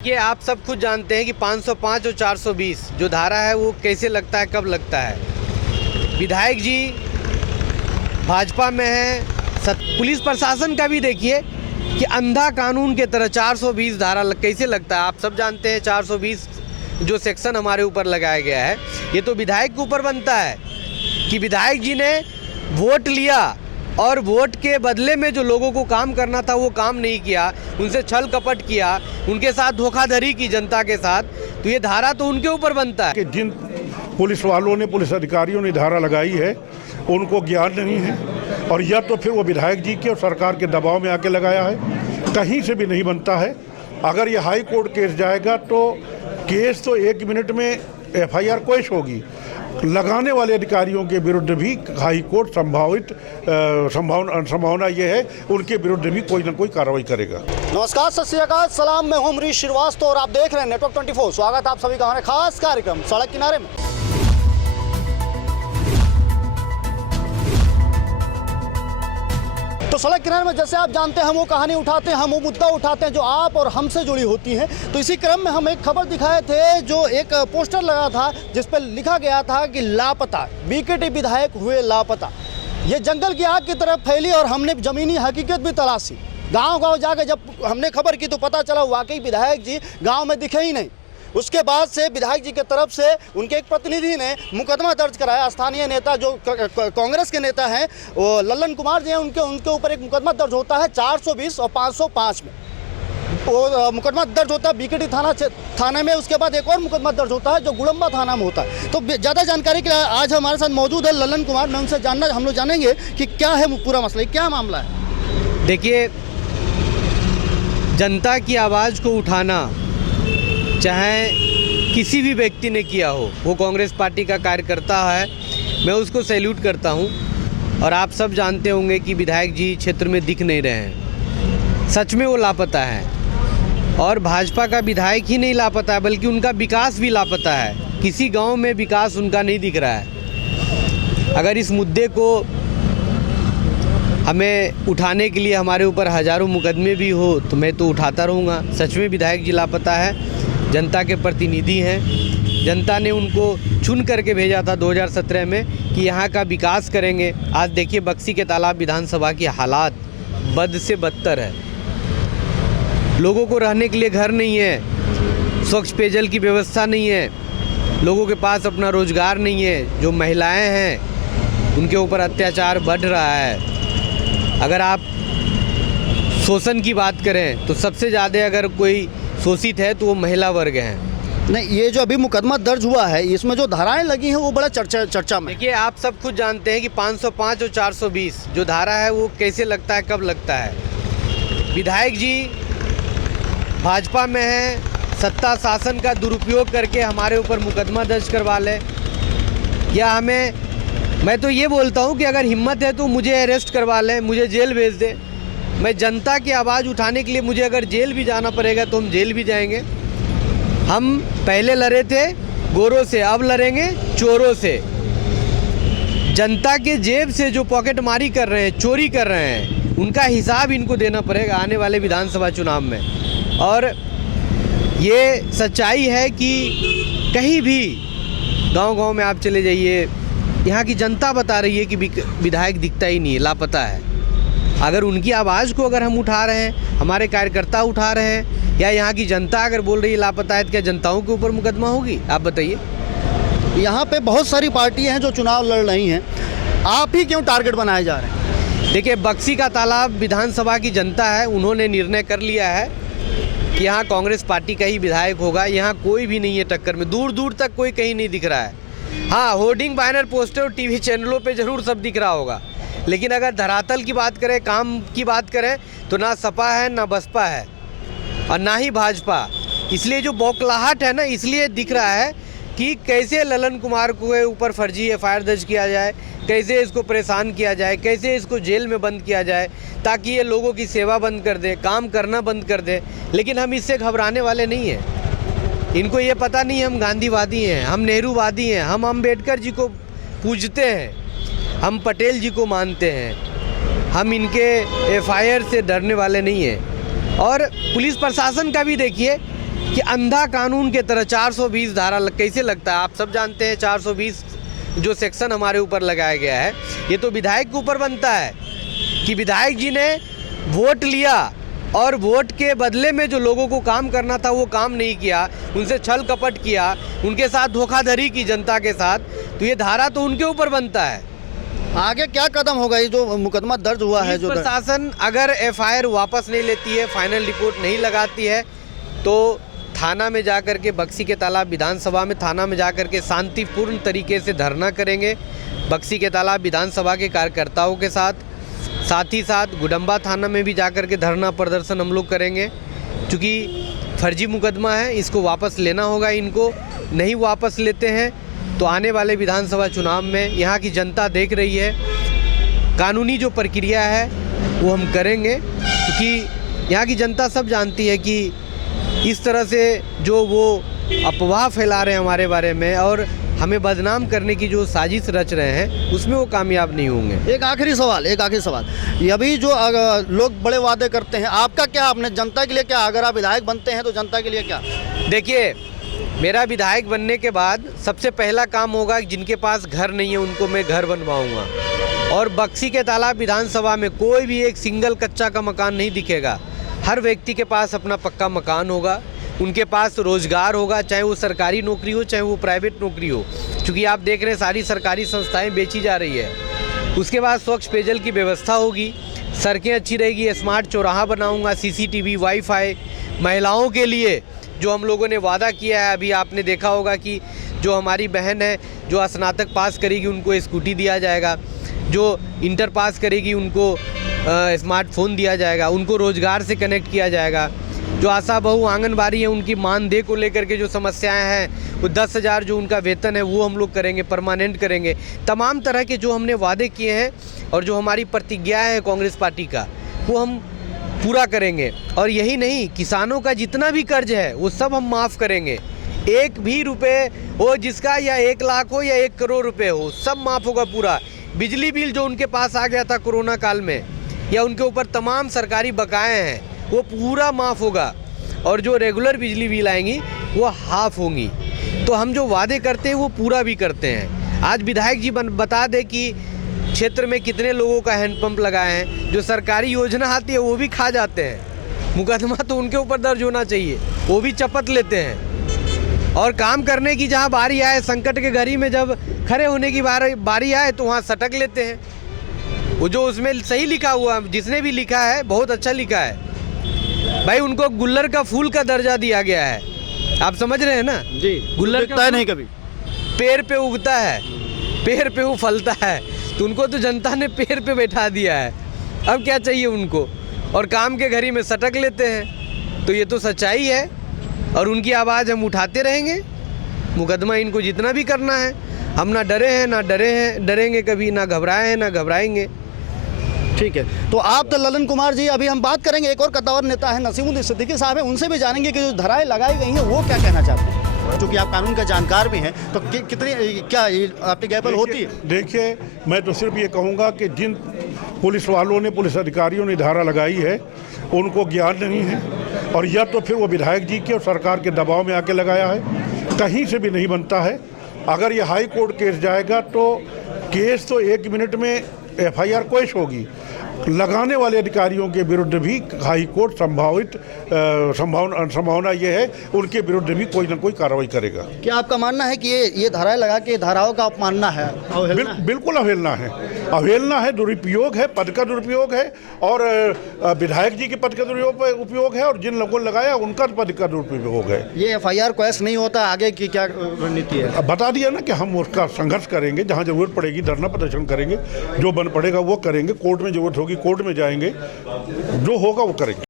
ये आप सब खुद जानते हैं कि 505 और 420 जो धारा है वो कैसे लगता है, कब लगता है। विधायक जी भाजपा में हैं, पुलिस प्रशासन का भी देखिए कि अंधा कानून के तरह 420 धारा कैसे लगता है। आप सब जानते हैं 420 जो सेक्शन हमारे ऊपर लगाया गया है, ये तो विधायक के ऊपर बनता है कि विधायक जी ने वोट लिया और वोट के बदले में जो लोगों को काम करना था वो काम नहीं किया, उनसे छल कपट किया, उनके साथ धोखाधड़ी की जनता के साथ, तो ये धारा तो उनके ऊपर बनता है। कि जिन पुलिस वालों ने, पुलिस अधिकारियों ने धारा लगाई है उनको ज्ञान नहीं है, और या तो फिर वो विधायक जी के और सरकार के दबाव में आके लगाया है, कहीं से भी नहीं बनता है। अगर ये हाई कोर्ट केस जाएगा तो केस तो 1 मिनट में FIR पेश होगी। लगाने वाले अधिकारियों के विरुद्ध भी हाई कोर्ट संभावना ये है उनके विरुद्ध भी कोई ना कोई कार्रवाई करेगा। नमस्कार, सत श्री अकाल, सलाम। मैं हूं अमरीश श्रीवास्तव और आप देख रहे हैं नेटवर्क 24। स्वागत आप सभी का हमारे खास कार्यक्रम सड़क किनारे में। तो सड़क किनारे में जैसे आप जानते हैं हम वो कहानी उठाते हैं, हम वो मुद्दा उठाते हैं जो आप और हमसे जुड़ी होती हैं। तो इसी क्रम में हम एक खबर दिखाए थे, जो एक पोस्टर लगा था जिस पर लिखा गया था कि लापता BKT विधायक हुए लापता। ये जंगल की आग की तरफ फैली और हमने ज़मीनी हकीकत भी तलाशी। गांव-गांव जाकर जब हमने खबर की तो पता चला वाकई विधायक जी गाँव में दिखे ही नहीं। उसके बाद से विधायक जी की तरफ से उनके एक प्रतिनिधि ने मुकदमा दर्ज कराया। स्थानीय नेता जो कांग्रेस के नेता हैं वो लल्लन कुमार जी हैं, उनके ऊपर एक मुकदमा दर्ज होता है 420 और 505 में। वो मुकदमा दर्ज होता है BKT थाने में। उसके बाद एक और मुकदमा दर्ज होता है जो गुड़म्बा थाना में होता है। तो ज़्यादा जानकारी के लिए आज हमारे साथ मौजूद है लल्लन कुमार। मैं उनसे हम लोग जानेंगे कि क्या है पूरा मसला, क्या मामला है। देखिए, जनता की आवाज़ को उठाना चाहे किसी भी व्यक्ति ने किया हो, वो कांग्रेस पार्टी का कार्यकर्ता है, मैं उसको सैल्यूट करता हूं। और आप सब जानते होंगे कि विधायक जी क्षेत्र में दिख नहीं रहे हैं, सच में वो लापता है। और भाजपा का विधायक ही नहीं लापता है बल्कि उनका विकास भी लापता है। किसी गांव में विकास उनका नहीं दिख रहा है। अगर इस मुद्दे को हमें उठाने के लिए हमारे ऊपर हज़ारों मुकदमे भी हो तो मैं तो उठाता रहूँगा। सच में विधायक जी लापता है। जनता के प्रतिनिधि हैं, जनता ने उनको चुन करके भेजा था 2017 में कि यहाँ का विकास करेंगे। आज देखिए बक्सी के तालाब विधानसभा की हालात बद से बदतर है। लोगों को रहने के लिए घर नहीं है, स्वच्छ पेयजल की व्यवस्था नहीं है, लोगों के पास अपना रोजगार नहीं है। जो महिलाएं हैं उनके ऊपर अत्याचार बढ़ रहा है। अगर आप शोषण की बात करें तो सबसे ज़्यादा अगर कोई शोषित है तो वो महिला वर्ग हैं। नहीं, ये जो अभी मुकदमा दर्ज हुआ है इसमें जो धाराएं लगी हैं वो बड़ा चर्चा में। देखिए, आप सब खुद जानते हैं कि 505 और 420 जो धारा है वो कैसे लगता है, कब लगता है। विधायक जी भाजपा में हैं, सत्ता शासन का दुरुपयोग करके हमारे ऊपर मुकदमा दर्ज करवा ले, या मैं तो ये बोलता हूँ कि अगर हिम्मत है तो मुझे अरेस्ट करवा लें, मुझे जेल भेज दे। मैं जनता की आवाज़ उठाने के लिए मुझे अगर जेल भी जाना पड़ेगा तो हम जेल भी जाएंगे। हम पहले लड़े थे गोरों से, अब लड़ेंगे चोरों से। जनता के जेब से जो पॉकेट मारी कर रहे हैं, चोरी कर रहे हैं, उनका हिसाब इनको देना पड़ेगा आने वाले विधानसभा चुनाव में। और ये सच्चाई है कि कहीं भी गांव-गांव में आप चले जाइए, यहाँ की जनता बता रही है कि विधायक दिखता ही नहीं है, लापता है। अगर उनकी आवाज़ को अगर हम उठा रहे हैं, हमारे कार्यकर्ता उठा रहे हैं, या यहाँ की जनता अगर बोल रही है लापता है, तो क्या जनताओं के ऊपर मुकदमा होगी? आप बताइए। यहाँ पे बहुत सारी पार्टियाँ हैं जो चुनाव लड़ रही हैं, आप ही क्यों टारगेट बनाए जा रहे हैं? देखिए, बक्सी का तालाब विधानसभा की जनता है, उन्होंने निर्णय कर लिया है कि यहाँ कांग्रेस पार्टी का ही विधायक होगा। यहाँ कोई भी नहीं है टक्कर में, दूर दूर तक कोई कहीं नहीं दिख रहा है। हाँ, होर्डिंग, बैनर, पोस्टर और TV चैनलों पे ज़रूर सब दिख रहा होगा, लेकिन अगर धरातल की बात करें, काम की बात करें, तो ना सपा है, ना बसपा है और ना ही भाजपा। इसलिए जो बौखलाहट है ना, इसलिए दिख रहा है कि कैसे लल्लन कुमार के ऊपर फर्जी FIR दर्ज किया जाए, कैसे इसको परेशान किया जाए, कैसे इसको जेल में बंद किया जाए, ताकि ये लोगों की सेवा बंद कर दे, काम करना बंद कर दे। लेकिन हम इससे घबराने वाले नहीं हैं। इनको ये पता नहीं हम गांधीवादी हैं, हम नेहरूवादी हैं, हम अम्बेडकर जी को पूजते हैं, हम पटेल जी को मानते हैं। हम इनके FIR से डरने वाले नहीं हैं। और पुलिस प्रशासन का भी देखिए कि अंधा कानून के तरह 420 धारा कैसे लगता है। आप सब जानते हैं 420 जो सेक्शन हमारे ऊपर लगाया गया है, ये तो विधायक के ऊपर बनता है कि विधायक जी ने वोट लिया और वोट के बदले में जो लोगों को काम करना था वो काम नहीं किया, उनसे छल कपट किया, उनके साथ धोखाधड़ी की जनता के साथ, तो ये धारा तो उनके ऊपर बनता है। आगे क्या कदम होगा? ये जो मुकदमा दर्ज हुआ है, जो प्रशासन अगर एफआईआर वापस नहीं लेती है, फाइनल रिपोर्ट नहीं लगाती है, तो थाना में जाकर के, बक्सी के तालाब विधानसभा में थाना में जाकर के शांतिपूर्ण तरीके से धरना करेंगे। बक्सी के तालाब विधानसभा के कार्यकर्ताओं के साथ ही साथ गुडम्बा थाना में भी जाकर के धरना प्रदर्शन हम लोग करेंगे, क्योंकि फर्जी मुकदमा है, इसको वापस लेना होगा। इनको नहीं वापस लेते हैं तो आने वाले विधानसभा चुनाव में यहाँ की जनता देख रही है, कानूनी जो प्रक्रिया है वो हम करेंगे, क्योंकि यहाँ की जनता सब जानती है कि इस तरह से जो वो अफवाह फैला रहे हैं हमारे बारे में और हमें बदनाम करने की जो साजिश रच रहे हैं, उसमें वो कामयाब नहीं होंगे। एक आखिरी सवाल, ये अभी जो लोग बड़े वादे करते हैं, आपका क्या, आपने जनता के लिए क्या, अगर आप विधायक बनते हैं तो जनता के लिए क्या? देखिए, मेरा विधायक बनने के बाद सबसे पहला काम होगा, जिनके पास घर नहीं है उनको मैं घर बनवाऊंगा, और बक्सी के तालाब विधानसभा में कोई भी एक सिंगल कच्चा का मकान नहीं दिखेगा। हर व्यक्ति के पास अपना पक्का मकान होगा, उनके पास रोजगार होगा, चाहे वो सरकारी नौकरी हो चाहे वो प्राइवेट नौकरी हो, क्योंकि आप देख रहे हैं सारी सरकारी संस्थाएं बेची जा रही है। उसके बाद स्वच्छ पेयजल की व्यवस्था होगी, सड़कें अच्छी रहेगी, स्मार्ट चौराहा बनाऊंगा, सीसीटीवी, वाईफाई, महिलाओं के लिए जो हम लोगों ने वादा किया है। अभी आपने देखा होगा कि जो हमारी बहन है जो स्नातक पास करेगी उनको स्कूटी दिया जाएगा, जो इंटर पास करेगी उनको स्मार्टफोन दिया जाएगा, उनको रोजगार से कनेक्ट किया जाएगा। जो आशा बहू आंगनबाड़ी है उनकी मानदेय को लेकर के जो समस्याएं हैं, वो 10,000 जो उनका वेतन है वो हम लोग करेंगे, परमानेंट करेंगे। तमाम तरह के जो हमने वादे किए हैं और जो हमारी प्रतिज्ञा है कांग्रेस पार्टी का, वो हम पूरा करेंगे। और यही नहीं, किसानों का जितना भी कर्ज है वो सब हम माफ़ करेंगे। एक भी रुपये हो जिसका, या 1 लाख हो या 1 करोड़ रुपए हो, सब माफ़ होगा पूरा। बिजली बिल जो उनके पास आ गया था कोरोना काल में, या उनके ऊपर तमाम सरकारी बकाए हैं, वो पूरा माफ़ होगा। और जो रेगुलर बिजली बिल आएंगी वो हाफ होंगी। तो हम जो वादे करते हैं वो पूरा भी करते हैं। आज विधायक जी बता दें कि क्षेत्र में कितने लोगों का हैंडपंप लगाए हैं, जो सरकारी योजना आती है वो भी खा जाते हैं। मुकदमा तो उनके ऊपर दर्ज होना चाहिए, वो भी चपत लेते हैं। और काम करने की जहां बारी आए, संकट के घड़ी में जब खड़े होने की बारी आए तो वहां सटक लेते हैं। वो जो उसमें सही लिखा हुआ, जिसने भी लिखा है बहुत अच्छा लिखा है भाई, उनको गुल्लर का फूल का दर्जा दिया गया है। आप समझ रहे हैं ना जी, गुल्लर दिखता है नहीं कभी, पेड़ पे उगता है, पेड़ पे वो फलता है, तो उनको तो जनता ने पेड़ पे बैठा दिया है। अब क्या चाहिए उनको? और काम के घड़ी में सटक लेते हैं। तो ये तो सच्चाई है और उनकी आवाज़ हम उठाते रहेंगे। मुकदमा इनको जितना भी करना है, हम ना डरे हैं ना डरेंगे कभी, ना घबराए हैं ना घबराएंगे। ठीक है, तो आप तो ललन कुमार जी, अभी हम बात करेंगे, एक और कद्दावर नेता है नसीमुद्दीन सिद्दीकी साहब है, उनसे भी जानेंगे कि जो धाराएं लगाई गई हैं वो क्या कहना चाहते हैं। क्योंकि आप कानून का जानकार भी हैं, तो कितनी क्या एप्लीकेबल होती है? देखिए, मैं तो सिर्फ ये कहूँगा कि जिन पुलिस वालों ने, पुलिस अधिकारियों ने धारा लगाई है उनको ज्ञान नहीं है, और या तो फिर वो विधायक जी के और सरकार के दबाव में आके लगाया है, कहीं से भी नहीं बनता है। अगर ये हाई कोर्ट केस जाएगा तो केस तो 1 मिनट में एफआईआर पेश होगी। लगाने वाले अधिकारियों के विरुद्ध भी हाई कोर्ट संभावना ये है उनके विरुद्ध भी कोई ना कोई कार्रवाई करेगा। क्या आपका मानना है कि ये धाराएं लगा के धाराओं का अपमानना है, बिल्कुल अवहेलना है, दुरुपयोग है, पद का दुरुपयोग है, और विधायक जी के पद का दुरुपयोग है, और जिन लोगों ने लगाया उनका पद का दुरुपयोग है। ये एफआईआर क्वेश्चन नहीं होता, आगे की क्या रणनीति है? बता दिया ना कि हम उसका संघर्ष करेंगे, जहाँ जरूरत पड़ेगी धरना प्रदर्शन करेंगे, जो बन पड़ेगा वो करेंगे, कोर्ट में जरूरत होगी कोर्ट में जाएंगे, जो होगा वो करेंगे।